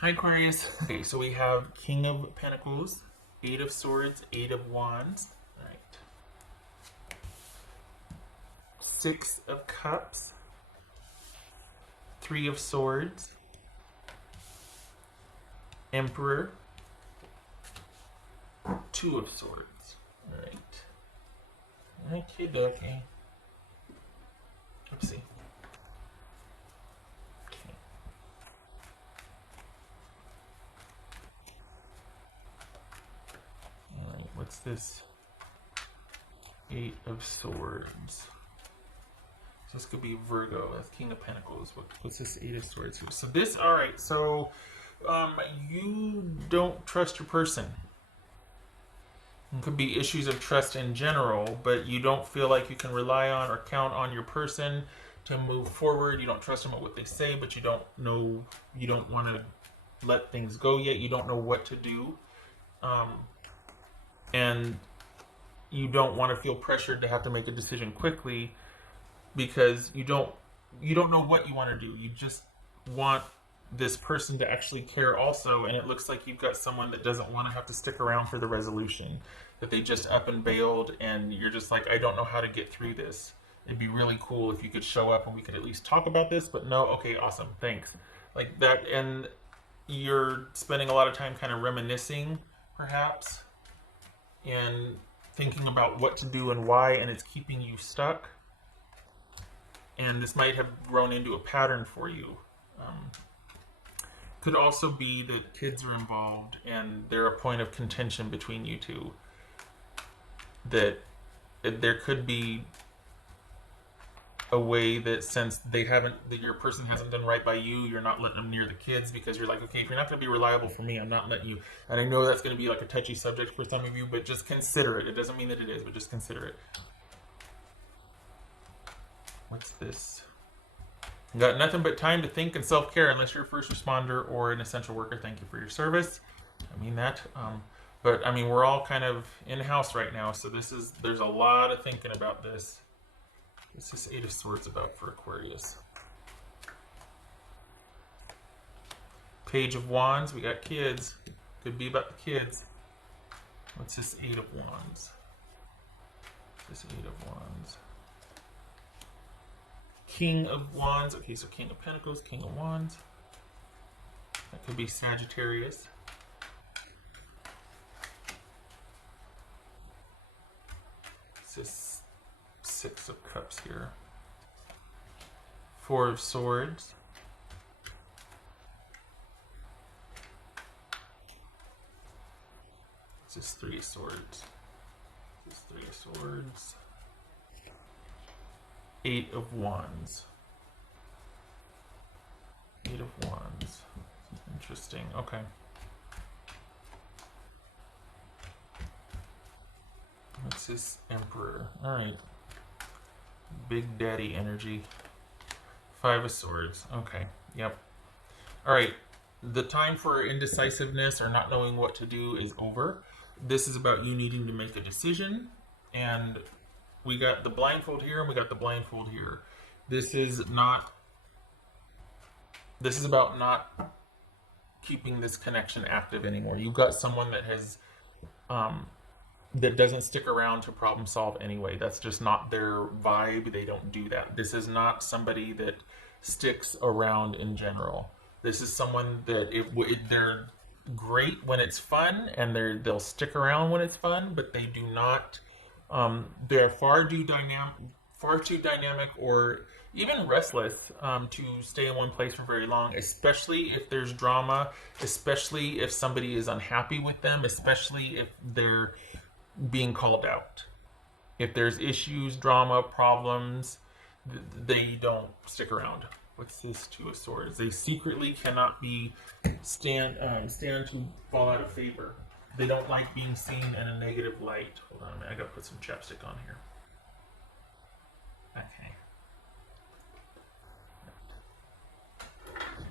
Hi, Aquarius. Okay, so we have King of Pentacles, Eight of Swords, Eight of Wands. All right. Six of Cups, Three of Swords, Emperor, Two of Swords. All right. Okay, dokie. Let's see. Okay. All right. What's this? Eight of Swords. So this could be Virgo. That's King of Pentacles. What's this Eight of Swords here? So this, all right. So you don't trust your person. It could be issues of trust in general, but you don't feel like you can rely on or count on your person to move forward. You don't trust them at what they say, but you don't know, you don't want to let things go yet. You don't know what to do. And you don't want to feel pressured to have to make a decision quickly because you don't know what you want to do. You just want this person to actually care also, and it looks like you've got someone that doesn't want to have to stick around for the resolution, that they just up and bailed, and you're just like, I don't know how to get through this. It'd be really cool if you could show up and we could at least talk about this, but no, okay, awesome, thanks. Like that, and you're spending a lot of time kind of reminiscing, perhaps, and thinking about what to do and why, and it's keeping you stuck. And this might have grown into a pattern for you. Could also be that kids are involved and they're a point of contention between you two. That there could be a way that since that your person hasn't done right by you, you're not letting them near the kids because you're like, okay, if you're not going to be reliable for me, I'm not letting you. And I know that's going to be like a touchy subject for some of you, but just consider it. It doesn't mean that it is, but just consider it. What's this? Got nothing but time to think and self-care unless you're a first responder or an essential worker. Thank you for your service. I mean that. But I mean, we're all kind of in-house right now, so there's a lot of thinking about this. What's this Eight of Swords about for Aquarius? Page of Wands, we got kids. Could be about the kids. What's this Eight of Wands? This Eight of Wands. King of Wands. Okay, so King of Pentacles, King of Wands. That could be Sagittarius. It's this Six of Cups here. Four of Swords. It's this Three of Swords. This Three of Swords. Eight of Wands. Eight of Wands. Interesting. Okay. What's this Emperor? Alright. Big Daddy energy. Five of Swords. Okay. Yep. Alright. The time for indecisiveness or not knowing what to do is over. This is about you needing to make a decision, and we got the blindfold here and we got the blindfold here. This is about not keeping this connection active anymore. You've got someone that has that doesn't stick around to problem solve anyway. That's just not their vibe. They don't do that. This is not somebody that sticks around in general. This is someone that they're great when it's fun, and they'll stick around when it's fun, but they do not. They're far too dynamic, or even restless to stay in one place for very long, especially if there's drama, especially if somebody is unhappy with them, especially if they're being called out. If there's issues, drama, problems, they don't stick around. What's this Two of Swords? They secretly cannot stand to fall out of favor. They don't like being seen in a negative light. Hold on a minute, I gotta put some chapstick on here. Okay.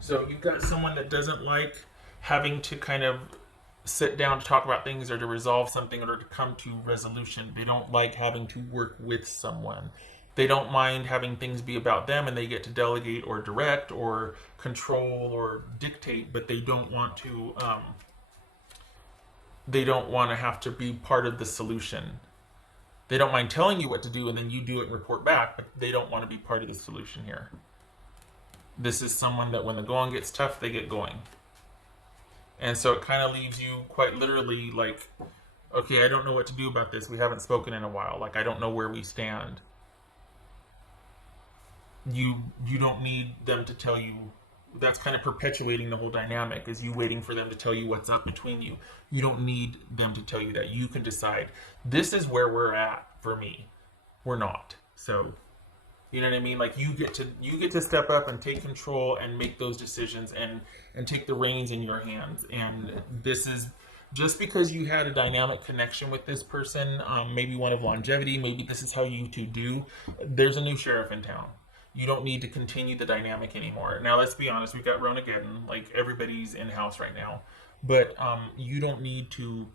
So you've got someone that doesn't like having to kind of sit down to talk about things or to resolve something or to come to resolution. They don't like having to work with someone. They don't mind having things be about them, and they get to delegate or direct or control or dictate, but they don't want to. They don't want to have to be part of the solution. They don't mind telling you what to do, and then you do it and report back, but they don't want to be part of the solution here. This is someone that when the going gets tough, they get going. And so it kind of leaves you quite literally like, okay, I don't know what to do about this. We haven't spoken in a while. Like, I don't know where we stand. You don't need them to tell you. That's kind of perpetuating the whole dynamic, is you waiting for them to tell you what's up between you. You don't need them to tell you that. You can decide, this is where we're at. For me, we're not. So you know what I mean? Like, you get to step up and take control and make those decisions and take the reins in your hands. And this is just because you had a dynamic connection with this person, maybe one of longevity, maybe this is how you two do. There's a new sheriff in town. You don't need to continue the dynamic anymore. Now, let's be honest. We've got Ronageddon. Like, everybody's in house right now, but you don't need to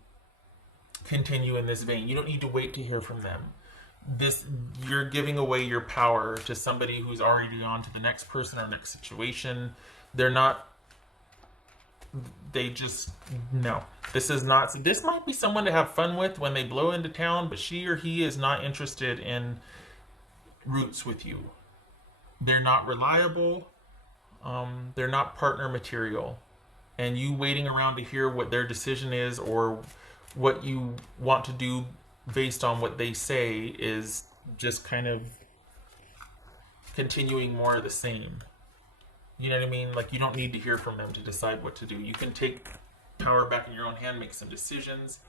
continue in this vein. You don't need to wait to hear from them. You're giving away your power to somebody who's already on to the next person or next situation. They're not. They just no. This is not. So this might be someone to have fun with when they blow into town, but she or he is not interested in roots with you. They're not reliable. They're not partner material, and you waiting around to hear what their decision is or what you want to do based on what they say is just kind of continuing more of the same. You know what I mean? Like, you don't need to hear from them to decide what to do. You can take power back in your own hand, make some decisions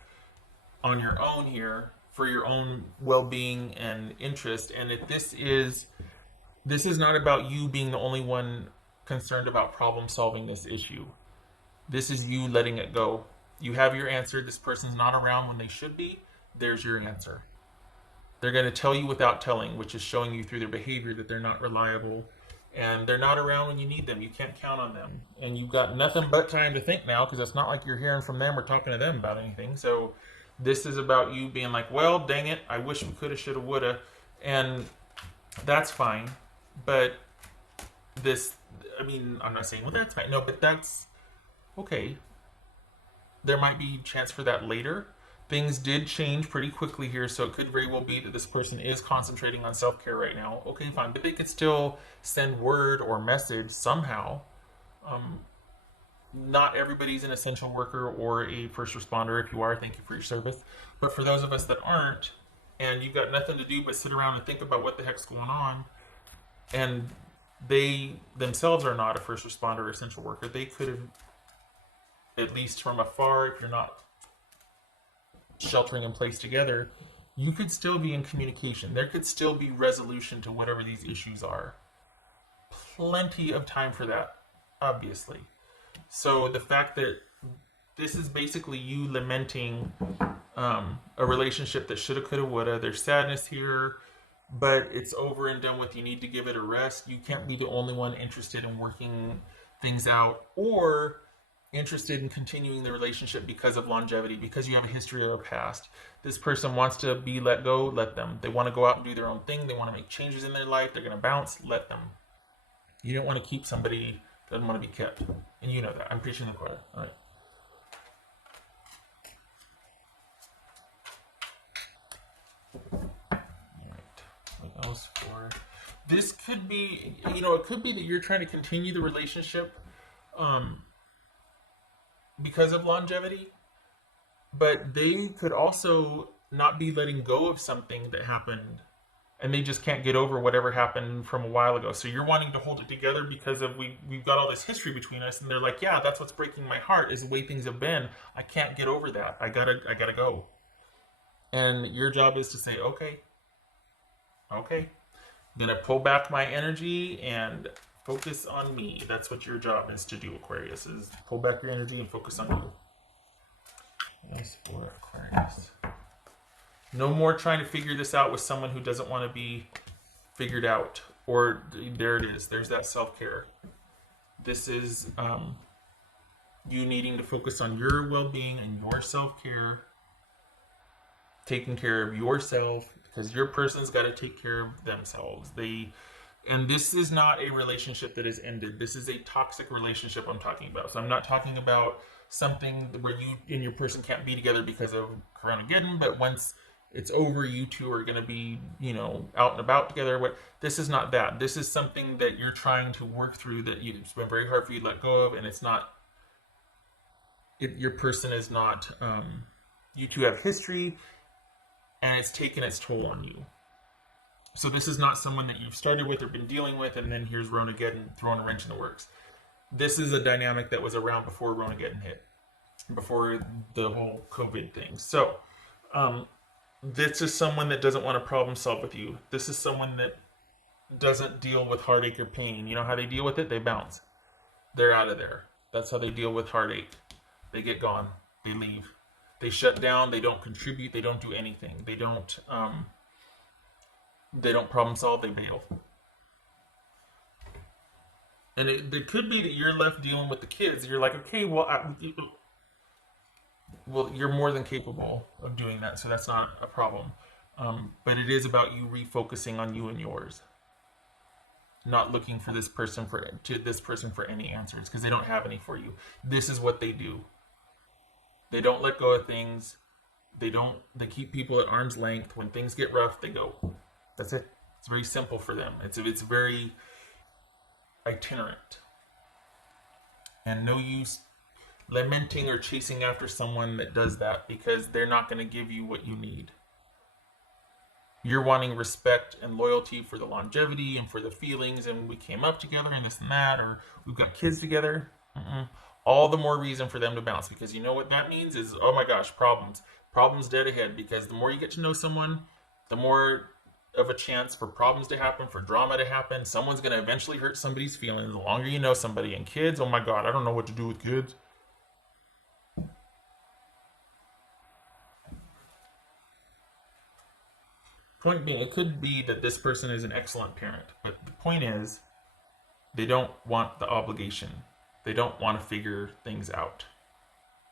on your own here for your own well-being and interest. And if this is not about you being the only one concerned about problem solving this issue. This is you letting it go. You have your answer. This person's not around when they should be. There's your answer. They're going to tell you without telling, which is showing you through their behavior that they're not reliable and they're not around when you need them. You can't count on them. And you've got nothing but time to think now, because it's not like you're hearing from them or talking to them about anything. So this is about you being like, well, dang it, I wish we coulda, shoulda, woulda. And that's fine. But I'm not saying, well, that's fine. No, but that's okay. There might be a chance for that later. Things did change pretty quickly here, so it could very well be that this person is concentrating on self-care right now. Okay, fine. But they could still send word or message somehow. Not everybody's an essential worker or a first responder. If you are, thank you for your service. But for those of us that aren't, and you've got nothing to do but sit around and think about what the heck's going on, and they themselves are not a first responder or essential worker, they could have, at least from afar, if you're not sheltering in place together, you could still be in communication. There could still be resolution to whatever these issues are. Plenty of time for that, obviously. So the fact that this is basically you lamenting a relationship that shoulda, coulda, woulda. There's sadness here, but it's over and done with. You need to give it a rest. You can't be the only one interested in working things out or interested in continuing the relationship because of longevity, because you have a history of a past. This person wants to be let go, let them. They want to go out and do their own thing. They want to make changes in their life. They're going to bounce, let them. You don't want to keep somebody that doesn't want to be kept. And you know that. I'm preaching the choir. All right. What else for? This could be, it could be that you're trying to continue the relationship because of longevity, but they could also not be letting go of something that happened, and they just can't get over whatever happened from a while ago. So you're wanting to hold it together because of we've got all this history between us, and they're like, yeah, that's what's breaking my heart is the way things have been. I can't get over that. I gotta go. And your job is to say, okay, I'm gonna pull back my energy and focus on me. That's what your job is to do, Aquarius, is pull back your energy and focus on you. Nice for Aquarius. No more trying to figure this out with someone who doesn't want to be figured out. Or there it is. There's that self-care. This is you needing to focus on your well-being and your self-care, taking care of yourself, because your person's got to take care of themselves. And this is not a relationship that is ended. This is a toxic relationship I'm talking about. So I'm not talking about something where you and your person can't be together because of Coronageddon, but once it's over, you two are going to be, out and about together. This is not that. This is something that you're trying to work through that it's been very hard for you to let go of, and it's not. Your person is not. You two have history, and it's taken its toll on you. So this is not someone that you've started with or been dealing with, and then here's Ronageddon throwing a wrench in the works. This is a dynamic that was around before Ronageddon hit, before the whole COVID thing. So, this is someone that doesn't want to problem solve with you. This is someone that doesn't deal with heartache or pain. You know how they deal with it? They bounce. They're out of there. That's how they deal with heartache. They get gone. They leave. They shut down. They don't contribute. They don't do anything. They don't problem solve. They bail. And it could be that you're left dealing with the kids. You're like, okay, well, you're more than capable of doing that, so that's not a problem. But it is about you refocusing on you and yours, not looking for this person for any answers, because they don't have any for you. This is what they do. They don't let go of things. They keep people at arm's length. When things get rough, they go. That's it. It's very simple for them. It's very itinerant. And no use lamenting or chasing after someone that does that, because they're not going to give you what you need. You're wanting respect and loyalty for the longevity and for the feelings, and we came up together and this and that, or we've got kids together. All the more reason for them to bounce, because you know what that means is, oh my gosh, problems dead ahead. Because the more you get to know someone, the more of a chance for problems to happen, for drama to happen. Someone's going to eventually hurt somebody's feelings. The longer you know somebody. And kids, oh my god, I don't know what to do with kids. Point being, it could be that this person is an excellent parent, but the point is, they don't want the obligation. They don't want to figure things out.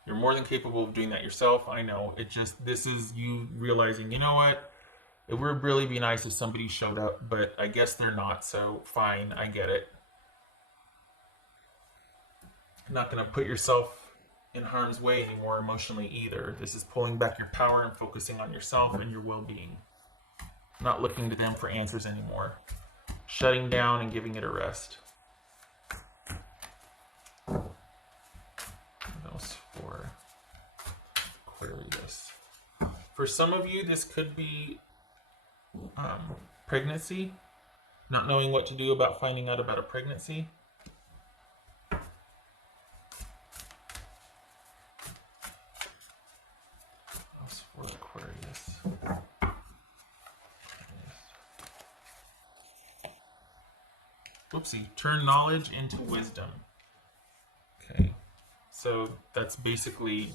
You're more than capable of doing that yourself. I know. This is you realizing, you know what? It would really be nice if somebody showed up, but I guess they're not, so fine, I get it. You're not going to put yourself in harm's way anymore emotionally either. This is pulling back your power and focusing on yourself and your well-being. Not looking to them for answers anymore. Shutting down and giving it a rest. What else for Aquarius? For some of you, this could be pregnancy. Not knowing what to do about finding out about a pregnancy. What else for Aquarius? Whoopsie, turn knowledge into wisdom. Okay, so that's basically,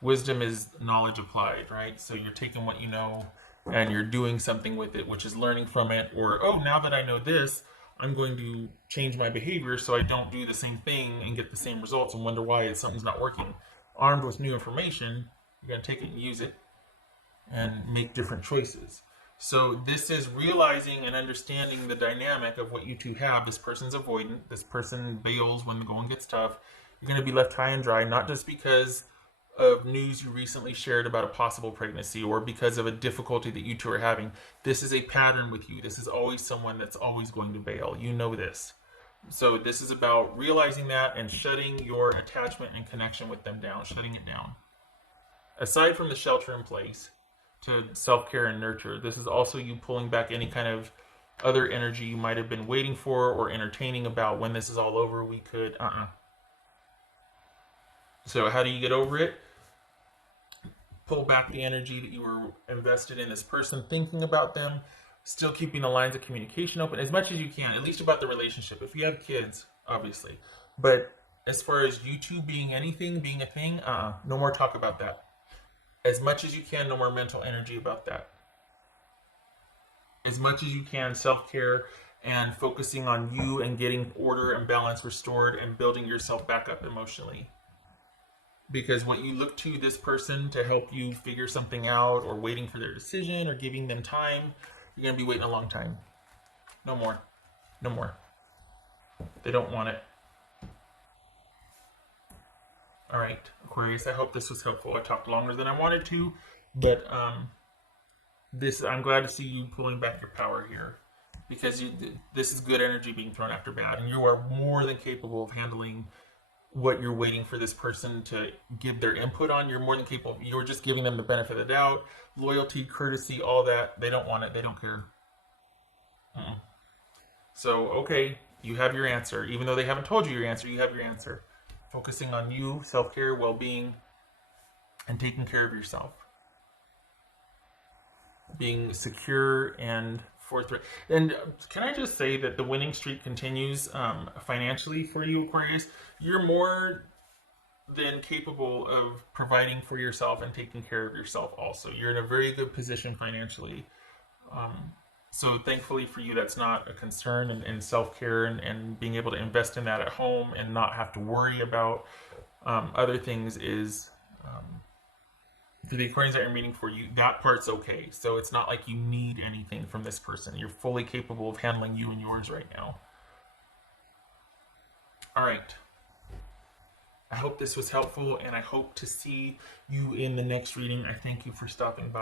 wisdom is knowledge applied, right? So you're taking what you know and you're doing something with it, which is learning from it, or, oh, now that I know this, I'm going to change my behavior so I don't do the same thing and get the same results and wonder why something's not working. Armed with new information, you're going to take it and use it and make different choices. So this is realizing and understanding the dynamic of what you two have. This person's avoidant. This person bails when the going gets tough. You're going to be left high and dry, not just because of news you recently shared about a possible pregnancy or because of a difficulty that you two are having. This is a pattern with you. This is always someone that's always going to bail. You know this. So this is about realizing that and shutting your attachment and connection with them down, shutting it down. Aside from the shelter in place, to self-care and nurture, this is also you pulling back any kind of other energy you might have been waiting for or entertaining about. When this is all over, we could So how do you get over it? Pull back the energy that you were invested in this person, thinking about them, still keeping the lines of communication open as much as you can, at least about the relationship. If you have kids, obviously, but as far as you two being anything, being a thing, no more talk about that. As much as you can, no more mental energy about that. As much as you can, self-care and focusing on you and getting order and balance restored and building yourself back up emotionally. Because when you look to this person to help you figure something out, or waiting for their decision, or giving them time, you're going to be waiting a long time. No more. No more. They don't want it. All right, Aquarius, I hope this was helpful. I talked longer than I wanted to, but I'm glad to see you pulling back your power here, because this is good energy being thrown after bad, and you are more than capable of handling what you're waiting for this person to give their input on. You're more than capable. You're just giving them the benefit of the doubt, loyalty, courtesy, all that. They don't want it. They don't care. Mm-mm. So, okay, you have your answer. Even though they haven't told you your answer, you have your answer. Focusing on you, self-care, well-being, and taking care of yourself. Being secure and forthright. And can I just say that the winning streak continues financially for you, Aquarius? You're more than capable of providing for yourself and taking care of yourself also. You're in a very good position financially. Um, so thankfully for you, that's not a concern, and self-care, and being able to invest in that at home and not have to worry about other things is, for the Aquarians that are meeting for you, that part's okay. So it's not like you need anything from this person. You're fully capable of handling you and yours right now. All right. I hope this was helpful, and I hope to see you in the next reading. I thank you for stopping by.